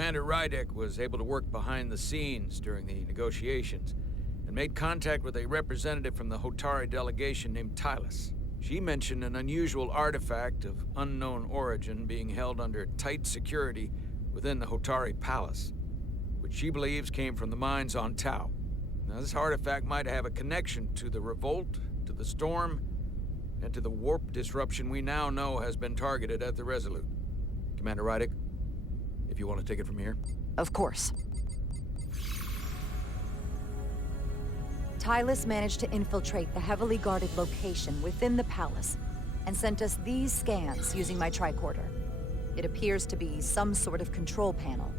Commander Rydek was able to work behind the scenes during the negotiations and made contact with a representative from the Hotari delegation named Tylus. She mentioned an unusual artifact of unknown origin being held under tight security within the Hotari Palace, which she believes came from the mines on Tau. Now, this artifact might have a connection to the revolt, to the storm, and to the warp disruption we now know has been targeted at the Resolute. Commander Rydek, if you want to take it from here. Of course. Tylus managed to infiltrate the heavily guarded location within the palace and sent us these scans using my tricorder. It appears to be some sort of control panel,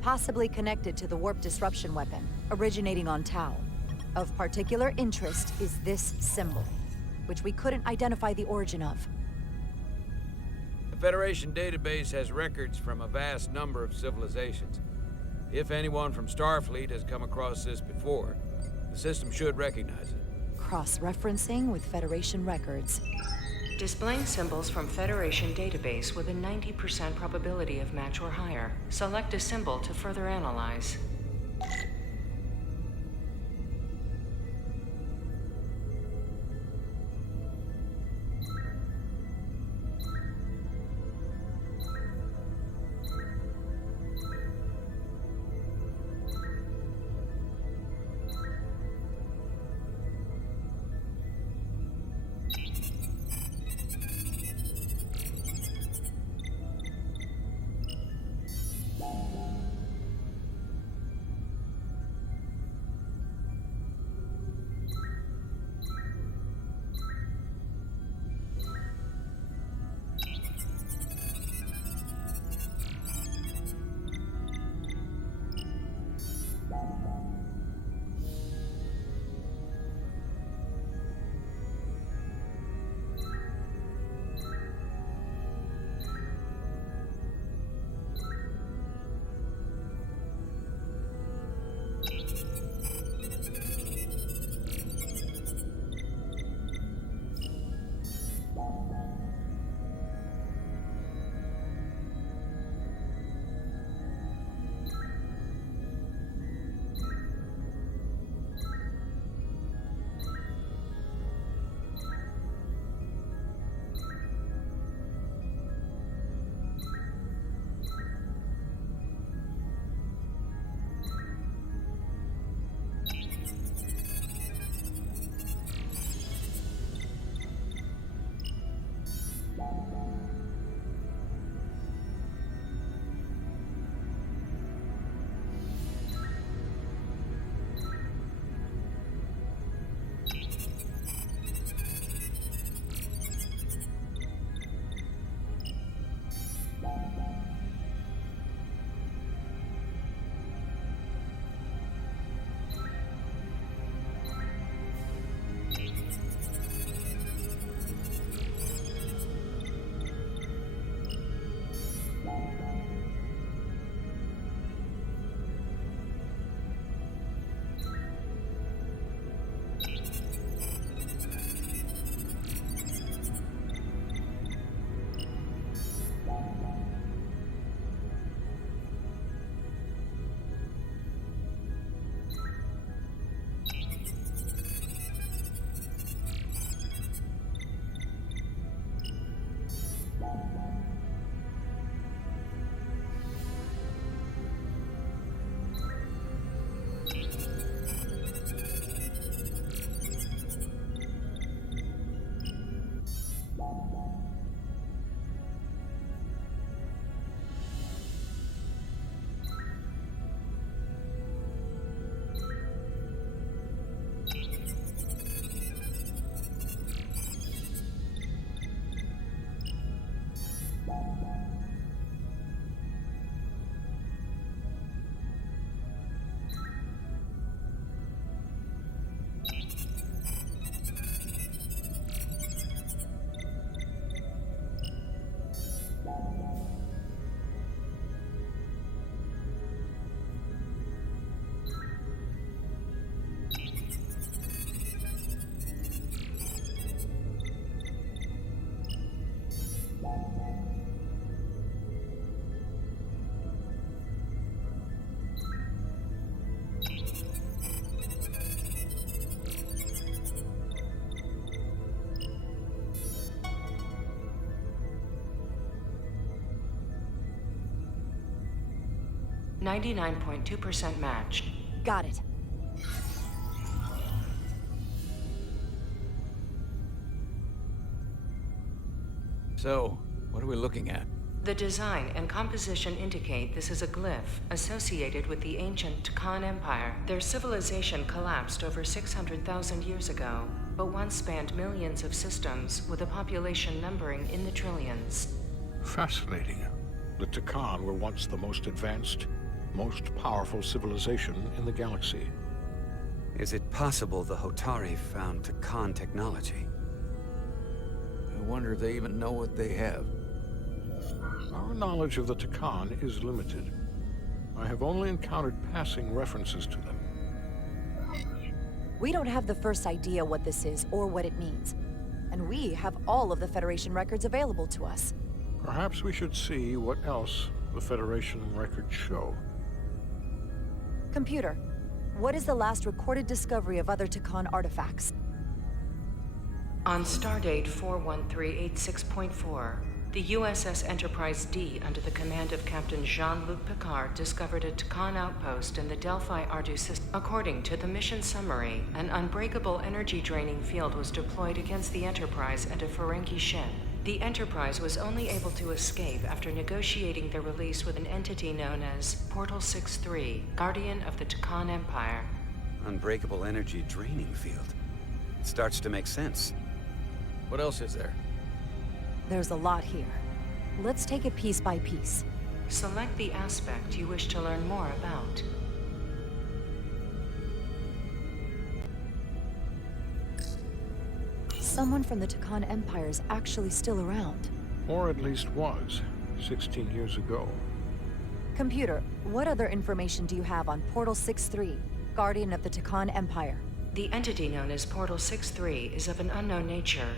possibly connected to the warp disruption weapon originating on Tau. Of particular interest is this symbol, which we couldn't identify the origin of. The Federation database has records from a vast number of civilizations. If anyone from Starfleet has come across this before, the system should recognize it. Cross-referencing with Federation records. Displaying symbols from Federation database with a 90% probability of match or higher. Select a symbol to further analyze. 99.2% match. Got it. So, what are we looking at? The design and composition indicate this is a glyph associated with the ancient TKon Empire. Their civilization collapsed over 600,000 years ago, but once spanned millions of systems with a population numbering in the trillions. Fascinating. The TKon were once the most advanced, most powerful civilization in the galaxy. Is it possible the Hotari found TKon technology? I wonder if they even know what they have. Our knowledge of the TKon is limited. I have only encountered passing references to them. We don't have the first idea what this is or what it means. And we have all of the Federation records available to us. Perhaps we should see what else the Federation records show. Computer, what is the last recorded discovery of other TKon artifacts? On Stardate 41386.4, the USS Enterprise D, under the command of Captain Jean-Luc Picard, discovered a TKon outpost in the Delphi-Ardu system. According to the mission summary, an unbreakable energy-draining field was deployed against the Enterprise and a Ferengi ship. The Enterprise was only able to escape after negotiating their release with an entity known as Portal 63, Guardian of the TKon Empire. Unbreakable energy draining field. It starts to make sense. What else is there? There's a lot here. Let's take it piece by piece. Select the aspect you wish to learn more about. Someone from the TKon Empire is actually still around. Or at least was, 16 years ago. Computer, what other information do you have on Portal 63, Guardian of the TKon Empire? The entity known as Portal 63 is of an unknown nature.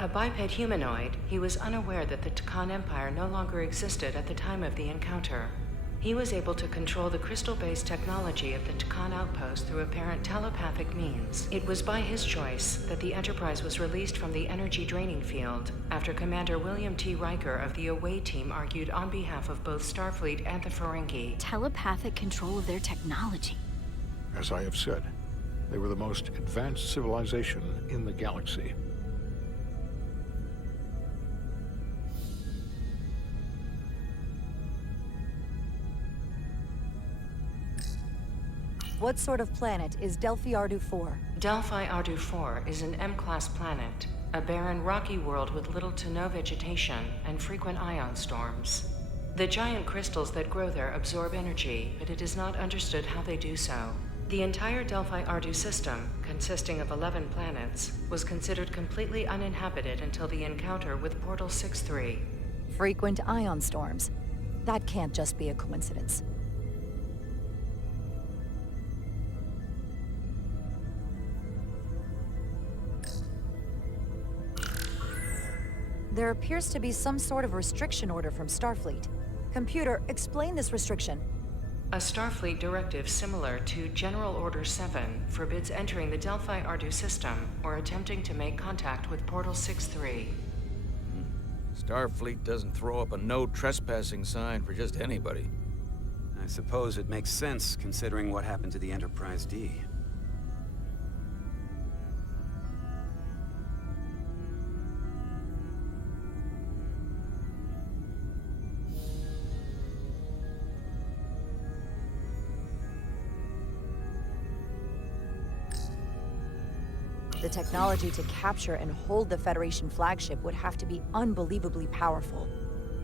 A biped humanoid, he was unaware that the TKon Empire no longer existed at the time of the encounter. He was able to control the crystal-based technology of the TKon outpost through apparent telepathic means. It was by his choice that the Enterprise was released from the energy draining field after Commander William T. Riker of the Away Team argued on behalf of both Starfleet and the Ferengi. Telepathic control of their technology. As I have said, they were the most advanced civilization in the galaxy. What sort of planet is Delphi-Ardu 4? Delphi-Ardu 4 is an M-class planet, a barren rocky world with little to no vegetation and frequent ion storms. The giant crystals that grow there absorb energy, but it is not understood how they do so. The entire Delphi-Ardu system, consisting of 11 planets, was considered completely uninhabited until the encounter with Portal 63. Frequent ion storms. That can't just be a coincidence. There appears to be some sort of restriction order from Starfleet. Computer, explain this restriction. A Starfleet directive similar to General Order 7 forbids entering the Delphi-Ardu system or attempting to make contact with Portal 63. Starfleet doesn't throw up a no trespassing sign for just anybody. I suppose it makes sense considering what happened to the Enterprise D. The technology to capture and hold the Federation flagship would have to be unbelievably powerful.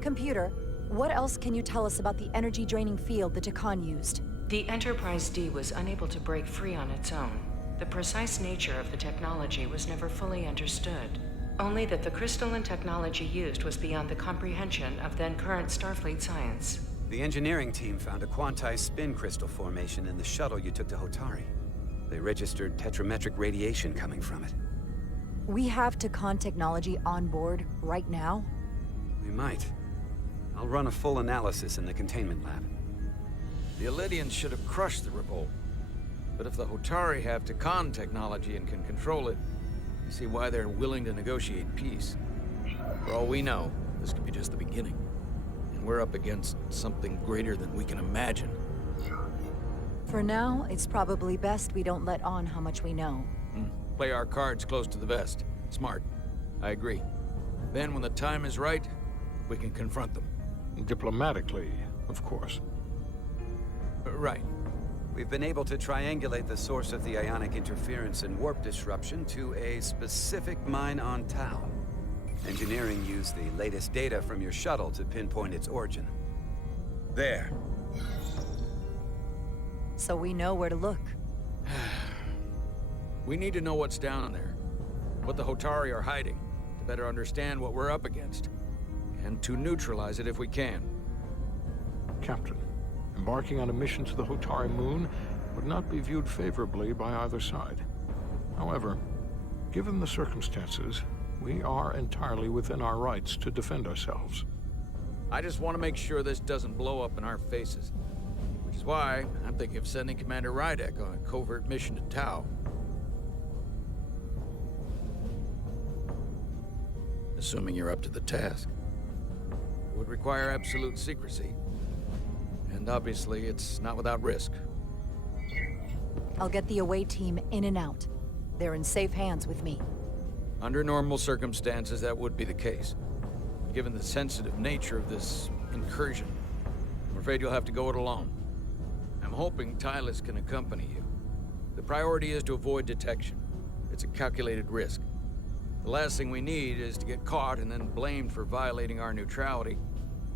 Computer, what else can you tell us about the energy-draining field the TKon used? The Enterprise D was unable to break free on its own. The precise nature of the technology was never fully understood. Only that the crystalline technology used was beyond the comprehension of then-current Starfleet science. The engineering team found a quantized spin crystal formation in the shuttle you took to Hotari. They registered tetrametric radiation coming from it. We have TKon technology on board right now? We might. I'll run a full analysis in the containment lab. The Elydians should have crushed the revolt. But if the Hotari have TKon technology and can control it, I see why they're willing to negotiate peace. For all we know, this could be just the beginning. And we're up against something greater than we can imagine. For now, it's probably best we don't let on how much we know. Play our cards close to the vest. Smart. I agree. Then, when the time is right, we can confront them. Diplomatically, of course. Right. We've been able to triangulate the source of the ionic interference and warp disruption to a specific mine on Tau. Engineering used the latest data from your shuttle to pinpoint its origin. There. So we know where to look. We need to know what's down there. What the Hotari are hiding, to better understand what we're up against. And to neutralize it if we can. Captain, embarking on a mission to the Hotari moon would not be viewed favorably by either side. However, given the circumstances, we are entirely within our rights to defend ourselves. I just want to make sure this doesn't blow up in our faces. Which is why I'm thinking of sending Commander Rydek on a covert mission to Tau. Assuming you're up to the task. It would require absolute secrecy. And obviously, it's not without risk. I'll get the away team in and out. They're in safe hands with me. Under normal circumstances, that would be the case. Given the sensitive nature of this incursion, I'm afraid you'll have to go it alone. I'm hoping Tylus can accompany you. The priority is to avoid detection. It's a calculated risk. The last thing we need is to get caught and then blamed for violating our neutrality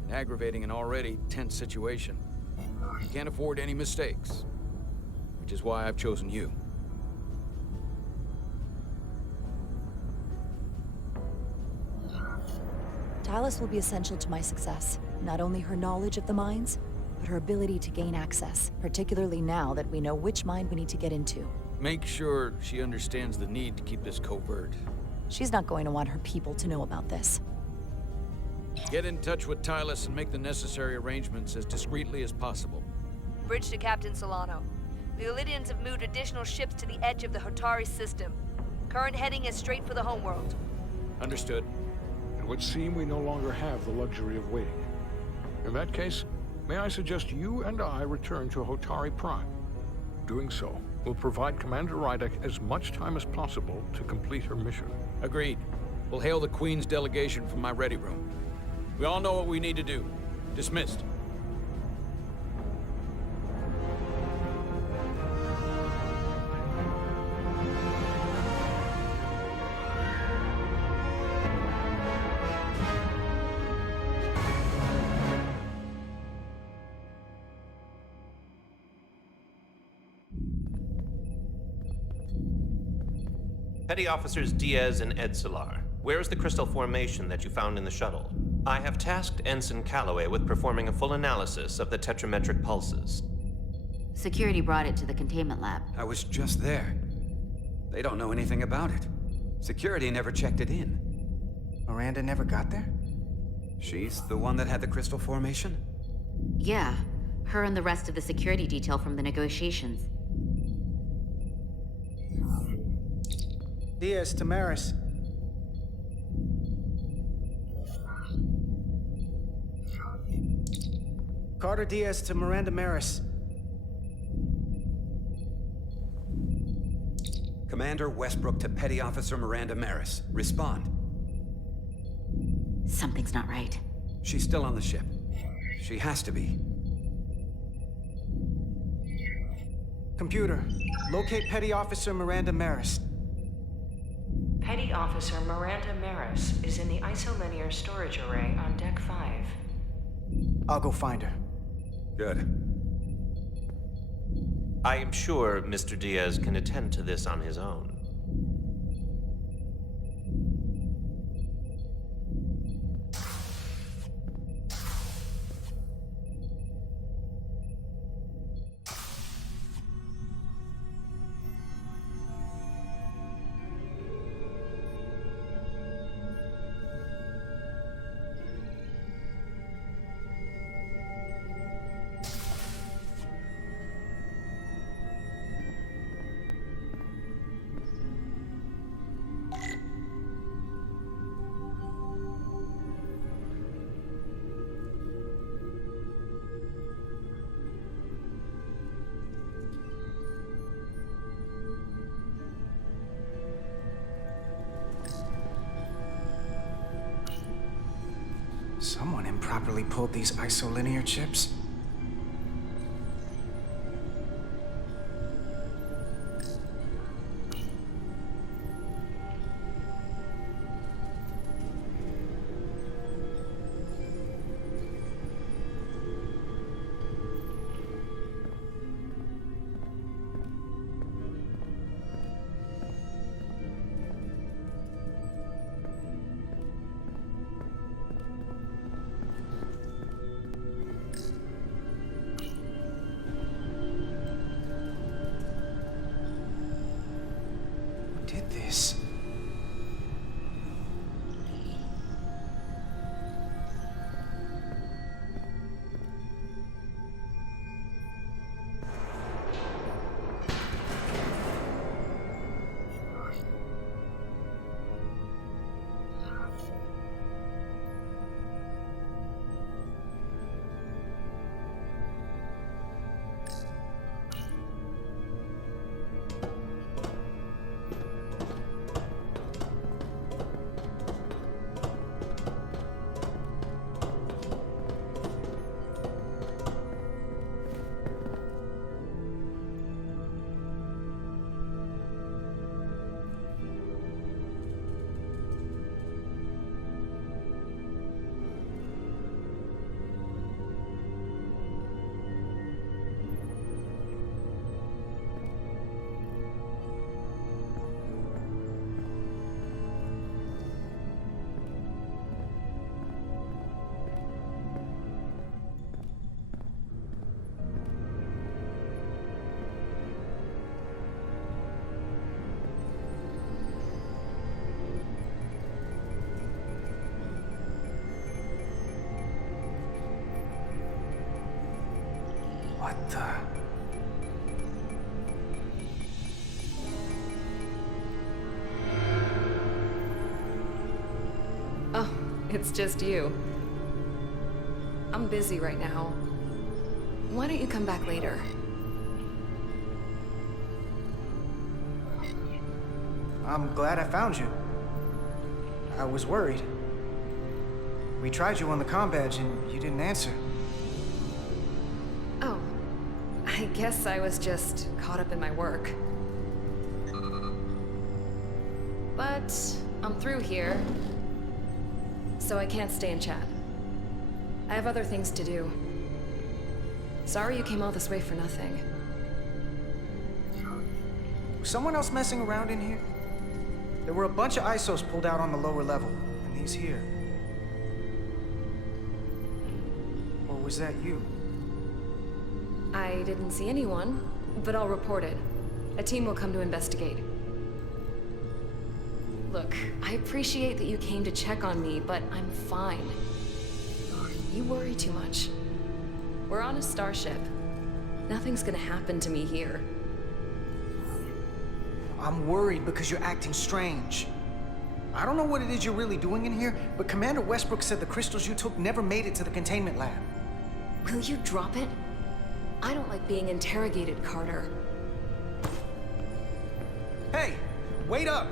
and aggravating an already tense situation. We can't afford any mistakes, which is why I've chosen you. Tylus will be essential to my success. Not only her knowledge of the mines, but her ability to gain access, particularly now that we know which mine we need to get into. Make sure she understands the need to keep this covert. She's not going to want her people to know about this. Get in touch with Tylus and make the necessary arrangements as discreetly as possible. Bridge to Captain Solano. The Illidians have moved additional ships to the edge of the Hotari system. Current heading is straight for the homeworld. Understood. It would seem we no longer have the luxury of waiting. In that case, may I suggest you and I return to Hotari Prime? Doing so will provide Commander Rydek as much time as possible to complete her mission. Agreed. We'll hail the Queen's delegation from my ready room. We all know what we need to do. Dismissed. Petty Officers Diaz and Edsolar, where is the crystal formation that you found in the shuttle? I have tasked Ensign Calloway with performing a full analysis of the tetrametric pulses. Security brought it to the containment lab. I was just there. They don't know anything about it. Security never checked it in. Miranda never got there? She's the one that had the crystal formation? Yeah, her and the rest of the security detail from the negotiations. Diaz, Tamaris. Carter Diaz to Miranda Maris. Commander Westbrook to Petty Officer Miranda Maris. Respond. Something's not right. She's still on the ship. She has to be. Computer, locate Petty Officer Miranda Maris. Petty Officer Miranda Maris is in the isolinear storage array on Deck 5. I'll go find her. Good. I am sure Mr. Diaz can attend to this on his own. properly pulled these isolinear chips? Did this? What the? Oh, it's just you. I'm busy right now. Why don't you come back later? I'm glad I found you. I was worried. We tried you on the comm badge and you didn't answer. Oh, I guess I was just caught up in my work. But I'm through here, so I can't stay and chat. I have other things to do. Sorry you came all this way for nothing. Was someone else messing around in here? There were a bunch of ISOs pulled out on the lower level, and these here. Or was that you? I didn't see anyone, but I'll report it. A team will come to investigate. Look, I appreciate that you came to check on me, but I'm fine. You worry too much. We're on a starship. Nothing's gonna happen to me here. I'm worried because you're acting strange. I don't know what it is you're really doing in here, but Commander Westbrook said the crystals you took never made it to the containment lab. Will you drop it? I don't like being interrogated, Carter. Hey, wait up!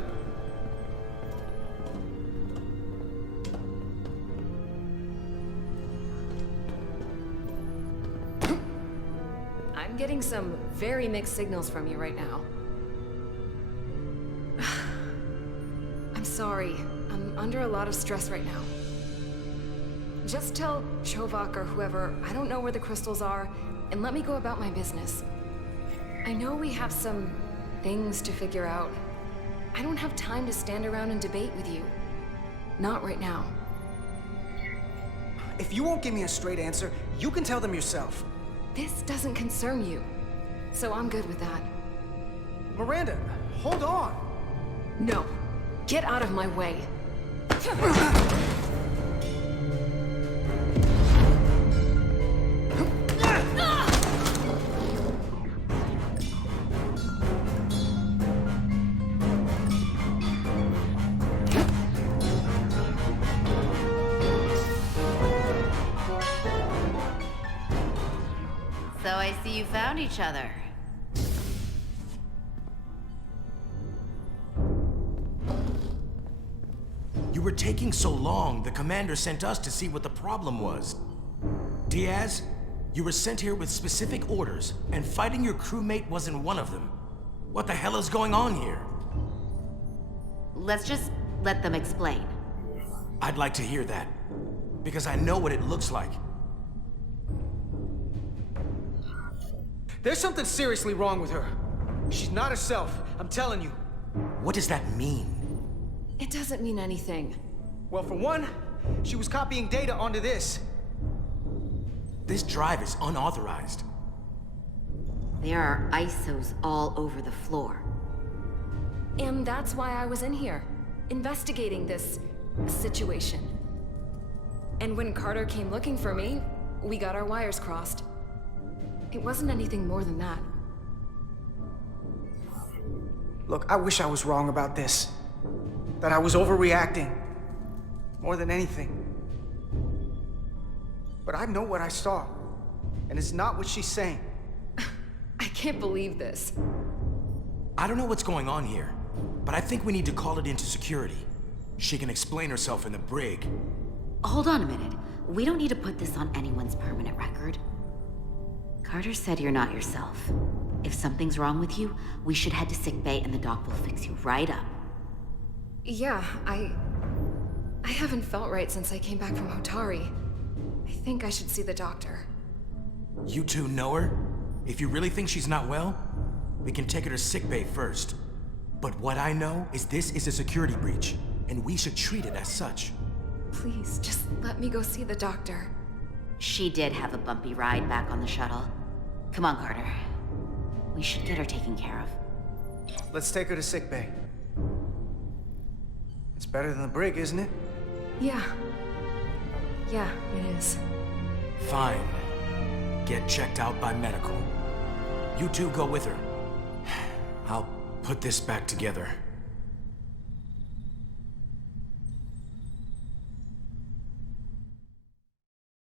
I'm getting some very mixed signals from you right now. I'm sorry. I'm under a lot of stress right now. Just tell Chovak or whoever I don't know where the crystals are, and let me go about my business. I know we have some things to figure out. I don't have time to stand around and debate with you. Not right now. If you won't give me a straight answer, you can tell them yourself. This doesn't concern you, so I'm good with that. Miranda, hold on! No. Get out of my way. So I see you found each other. You were taking so long, the commander sent us to see what the problem was. Diaz, you were sent here with specific orders, and fighting your crewmate wasn't one of them. What the hell is going on here? Let's just let them explain. I'd like to hear that, because I know what it looks like. There's something seriously wrong with her. She's not herself, I'm telling you. What does that mean? It doesn't mean anything. Well, for one, she was copying data onto this. This drive is unauthorized. There are ISOs all over the floor. And that's why I was in here, investigating this situation. And when Carter came looking for me, we got our wires crossed. It wasn't anything more than that. Look, I wish I was wrong about this. That I was overreacting. More than anything. But I know what I saw. And it's not what she's saying. I can't believe this. I don't know what's going on here, but I think we need to call it into security. She can explain herself in the brig. Hold on a minute. We don't need to put this on anyone's permanent record. Carter said you're not yourself. If something's wrong with you, we should head to sickbay and the doc will fix you right up. Yeah, I haven't felt right since I came back from Hotari. I think I should see the doctor. You two know her? If you really think she's not well, we can take her to sickbay first. But what I know is this is a security breach, and we should treat it as such. Please, just let me go see the doctor. She did have a bumpy ride back on the shuttle. Come on, Carter. We should get her taken care of. Let's take her to sickbay. It's better than the brig, isn't it? Yeah. Yeah, it is. Fine. Get checked out by medical. You two go with her. I'll put this back together.